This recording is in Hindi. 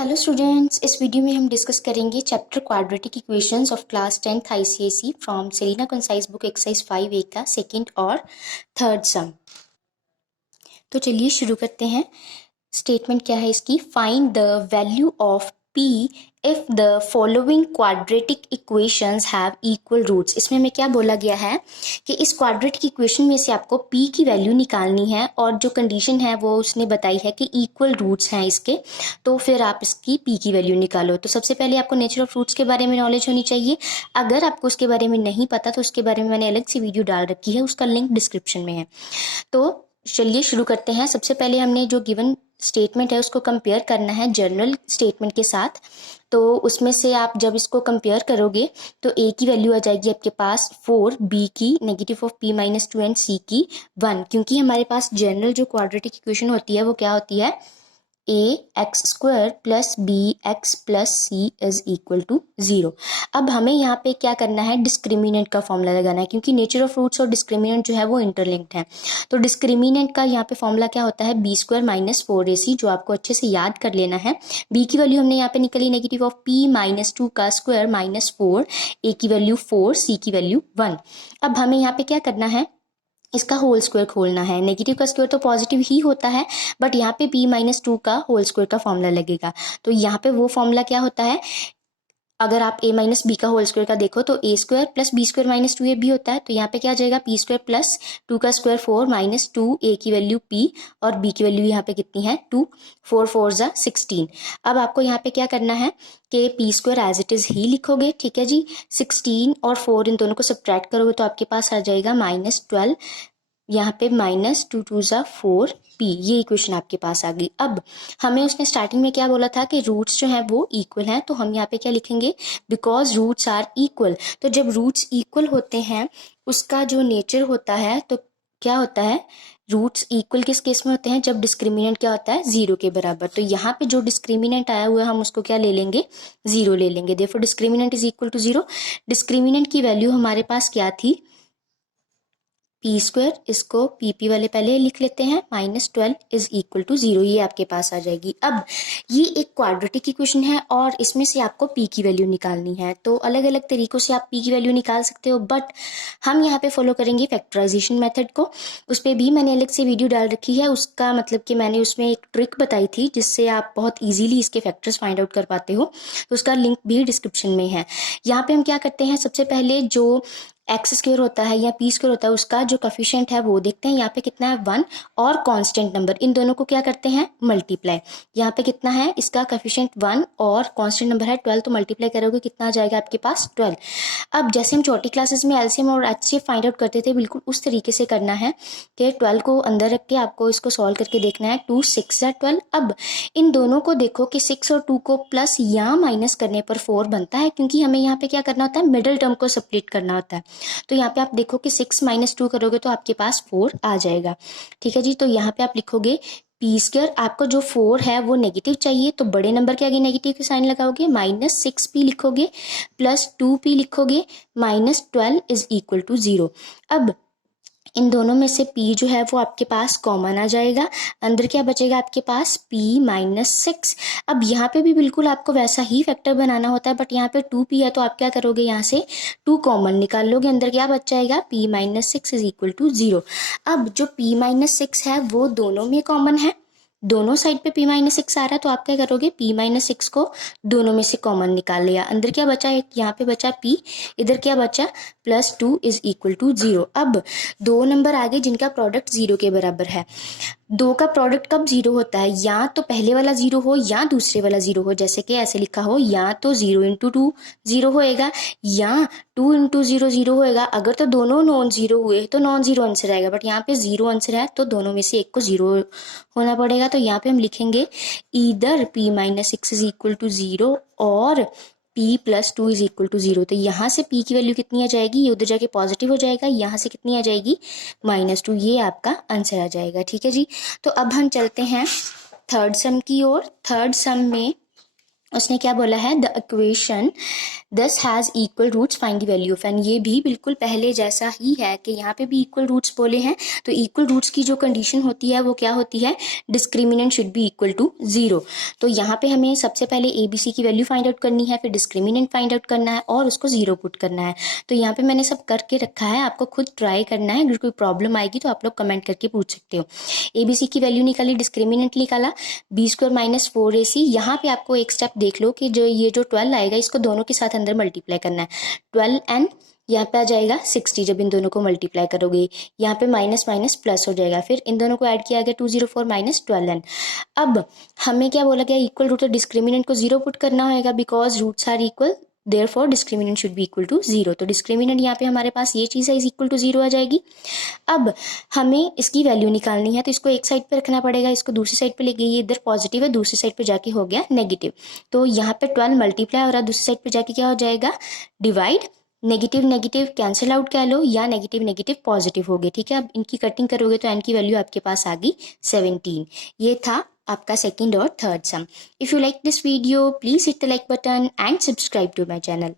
हेलो स्टूडेंट्स, इस वीडियो में हम डिस्कस करेंगे chapter quadratic equations of class 10th ICSE from Selina concise book exercise 5A का सेकंड और थर्ड सम। तो चलिए शुरू करते हैं। स्टेटमेंट क्या है इसकी? Find the value of p if the following quadratic equations have equal roots. इसमें हमें क्या बोला गया है कि इस क्वाड्रेटिक इक्वेशन में से आपको p की वैल्यू निकालनी है और जो कंडीशन है वो उसने बताई है कि इक्वल रूट्स हैं इसके, तो फिर आप इसकी p की वैल्यू निकालो। तो सबसे पहले आपको नेचर ऑफ रूट्स के बारे में नॉलेज होनी चाहिए। अगर आपको उसके बारे में नहीं पता तो उसके बारे में मैंने अलग सी वीडियो डाल रखी है, उसका लिंक डिस्क्रिप्शन में है। तो चलिए शुरू करते हैं। सबसे पहले हमने जो गिवन स्टेटमेंट है उसको कंपेयर करना है जनरल स्टेटमेंट के साथ। तो उसमें से आप जब इसको कंपेयर करोगे तो a की वैल्यू आ जाएगी आपके पास 4, b की negative of p minus 2 and c की 1, क्योंकि हमारे पास जनरल जो क्वाड्रेटिक इक्वेशन होती है वो क्या होती है? ax² plus bx plus c is equal to 0। अब हमें यहाँ पे क्या करना है? डिस्क्रिमिनेंट का फॉर्मूला लगाना है, क्योंकि नेचर ऑफ रूट्स और डिस्क्रिमिनेंट जो है वो इंटरलिंक्ड है। तो डिस्क्रिमिनेंट का यहाँ पे फॉर्मूला क्या होता है? b² माइनस 4ac, जो आपको अच्छे से याद कर लेना है। b की वैल्यू हमने यहाँ पे निकली नेगेटिव ऑफ p माइनस 2 का स्क्वायर माइनस 4, a की वैल्यू 4, c की वैल्यू 1। अब हमें यहाँ पे क्या करना है? इसका होल स्क्वायर खोलना है। नेगेटिव का स्क्वायर तो पॉजिटिव ही होता है, बट यहाँ पे p माइनस 2 का होल स्क्वायर का फॉर्मूला लगेगा। तो यहाँ पे वो फॉर्मूला क्या होता है? अगर आप a माइनस बी का होल स्क्वायर का देखो तो a² plus b² minus 2a भी होता है। तो यहाँ पे क्या आ जाएगा? p² प्लस 2 का स्क्वायर 4 माइनस 2, a की वैल्यू p और b की वैल्यू यहाँ पे कितनी है? 2, 4 4 जा 16। अब आपको यहाँ पे क्या करना है कि p² as it is he लिखोगे, ठीक है जी। 16 और 4 इन दोनों को सब्ट्रैक्ट करोगे तो आपके पास आ जाएगा -12। यहाँ पे माइनस 2 2 जा 4 p, ये इक्वेशन आपके पास आ गई। अब हमें उसने स्टार्टिंग में क्या बोला था कि रूट्स जो है वो इक्वल हैं, तो हम यहाँ पे क्या लिखेंगे? Because roots are equal. तो जब रूट्स इक्वल होते हैं उसका जो नेचर होता है तो क्या होता है? रूट्स इक्वल किस केस में होते हैं? जब डिस्क्रिमिनेंट क्या होता है? 0 के बराबर। तो यहाँ पे जो डिस्क्रिमिनेंट आया हुआ है हम उसको क्या ले लेंगे? 0 ले लेंगे। Therefore discriminant is equal to 0। Discriminant की वैल्यू हमारे पास क्या थी? p², इसको pp वाले पहले लिख लेते हैं, -12 इज इक्वल टू 0, ये आपके पास आ जाएगी। अब ये एक क्वाड्रेटिक इक्वेशन है और इसमें से आपको p की वैल्यू निकालनी है। तो अलग अलग तरीकों से आप p की वैल्यू निकाल सकते हो, बट हम यहाँ पे फॉलो करेंगे फैक्टराइजेशन मेथड को। उस पर भी मैंने अलग से वीडियो डाल रखी है। उसका मतलब कि मैंने उसमें एक ट्रिक बताई थी जिससे आप बहुत ईजिली इसके फैक्टर्स फाइंड आउट कर पाते हो, तो उसका लिंक भी डिस्क्रिप्शन में है। यहाँ पे हम क्या करते हैं? सबसे पहले जो x² होता है या p² होता है उसका जो कोफिशिएंट है वो देखते हैं। यहाँ पे कितना है? 1 और कांस्टेंट नंबर, इन दोनों को क्या करते हैं? मल्टीप्लाई। यहाँ पे कितना है? इसका कोफिशिएंट 1 और कांस्टेंट नंबर है 12, तो मल्टीप्लाई करोगे कितना आ जाएगा आपके पास? 12। अब जैसे हम छोटी क्लासेस में एलसीएम और एचसीएफ फाइंड आउट करते थे, बिल्कुल उस तरीके से करना है कि 12 को अंदर रख के आपको इसको सॉल्व करके देखना है। 2 6 या 12। अब इन दोनों को देखो कि 6 और 2 को प्लस या माइनस करने पर 4 बनता है, क्योंकि हमें यहाँ पे क्या करना होता है? मिडिल टर्म को सेपरेट करना होता है। तो यहाँ पे आप देखो कि 6 माइनस 2 करोगे तो आपके पास 4 आ जाएगा, ठीक है जी। तो यहाँ पे आप लिखोगे p², आपको जो 4 है वो नेगेटिव चाहिए, तो बड़े नंबर के आगे नेगेटिव के साइन लगाओगे, -6p लिखोगे प्लस 2p लिखोगे, -12 इज इक्वल टू 0। अब इन दोनों में से p जो है वो आपके पास कॉमन आ जाएगा, अंदर क्या बचेगा आपके पास? p -6। अब यहाँ पे भी बिल्कुल आपको वैसा ही फैक्टर बनाना होता है, बट यहाँ पे 2p है तो आप क्या करोगे? यहाँ से 2 कॉमन निकाल लोगे, अंदर क्या बच जाएगा? p -6 is equal to 0। अब जो p -6 है वो दोनों में कॉमन है, दोनों साइड पे p -6 आ रहा है, तो आप क्या करोगे? p -6 को दोनों में से कॉमन निकाल लिया, अंदर क्या बचा? एक यहाँ पे बचा p, इधर क्या बचा? +2 इज इक्वल टू 0। अब दो नंबर आगे जिनका प्रोडक्ट 0 के बराबर है। दो का प्रोडक्ट कब 0 होता है? या तो पहले वाला 0 हो या दूसरे वाला 0 हो। जैसे कि ऐसे लिखा हो, या तो 0 × 2 0 होएगा या 2 × 0 0 होएगा। अगर तो दोनों नॉन जीरो हुए तो नॉन जीरो आंसर आएगा, बट यहाँ पे 0 आंसर है तो दोनों में से एक को 0 होना पड़ेगा। तो यहाँ पे हम लिखेंगे either p -6 is equal to 0 और p + 2 इज इक्वल टू 0। तो यहाँ से p की वैल्यू कितनी आ जाएगी? ये उधर जाके पॉजिटिव हो जाएगा, यहाँ से कितनी आ जाएगी? -2। ये आपका आंसर आ जाएगा, ठीक है जी। तो अब हम चलते हैं थर्ड सम की ओर। थर्ड सम में उसने क्या बोला है, the equation this has equal roots, find the value of N. ये भी बिल्कुल पहले जैसा ही है कि यहाँ पे भी इक्वल रूट्स बोले हैं, तो इक्वल रूट्स की जो कंडीशन होती है वो क्या होती है, discriminant should be equal to 0। तो यहाँ पे हमें सबसे पहले ए बी सी की वैल्यू फाइंड आउट करनी है, फिर डिस्क्रिमिनेंट फाइंड आउट करना है और उसको 0 पुट करना है। तो यहाँ पे मैंने सब करके रखा है, आपको खुद ट्राई करना है। अगर कोई प्रॉब्लम आएगी तो आप लोग कमेंट करके पूछ सकते हो। ए बी सी की वैल्यू निकाली, डिस्क्रिमिनेंट निकाला, बी स्क्वायर माइनस 4ac। यहाँ पे आपको एक स्टेप देख लो कि जो ये जो 12 आएगा इसको दोनों के साथ अंदर मल्टीप्लाई करना है। 12n यहाँ पे आ जाएगा 60 जब इन दोनों को मल्टीप्लाई करोगे, यहाँ पे माइनस माइनस प्लस हो जाएगा, फिर इन दोनों को ऐड किया गया 204 माइनस 12n। अब हमें क्या बोला गया, इक्वल रूट, डिस्क्रिमिनेंट को 0 पुट करना होगा because roots are equal, therefore discriminant should be equal to 0। तो डिस्क्रिमिनेंट यहाँ पे हमारे पास ये चीज़ है, इज इक्वल टू 0 आ जाएगी। अब हमें इसकी वैल्यू निकालनी है, तो इसको एक साइड पे रखना पड़ेगा, इसको दूसरी साइड पे ले गई, ये इधर पॉजिटिव है, दूसरी साइड पे जाके हो गया नेगेटिव। तो यहाँ पे 12 मल्टीप्लाई हो रहा है, दूसरी साइड पे जाके क्या हो जाएगा, divide. Negative negative cancel out कह लो, या नेगेटिव नेगेटिव पॉजिटिव हो गए, ठीक है। अब इनकी कटिंग करोगे तो एन की वैल्यू आपके पास आ गई 17। ये था आपका सेकंड और third sum. If you like this video please hit the like button and subscribe to my channel.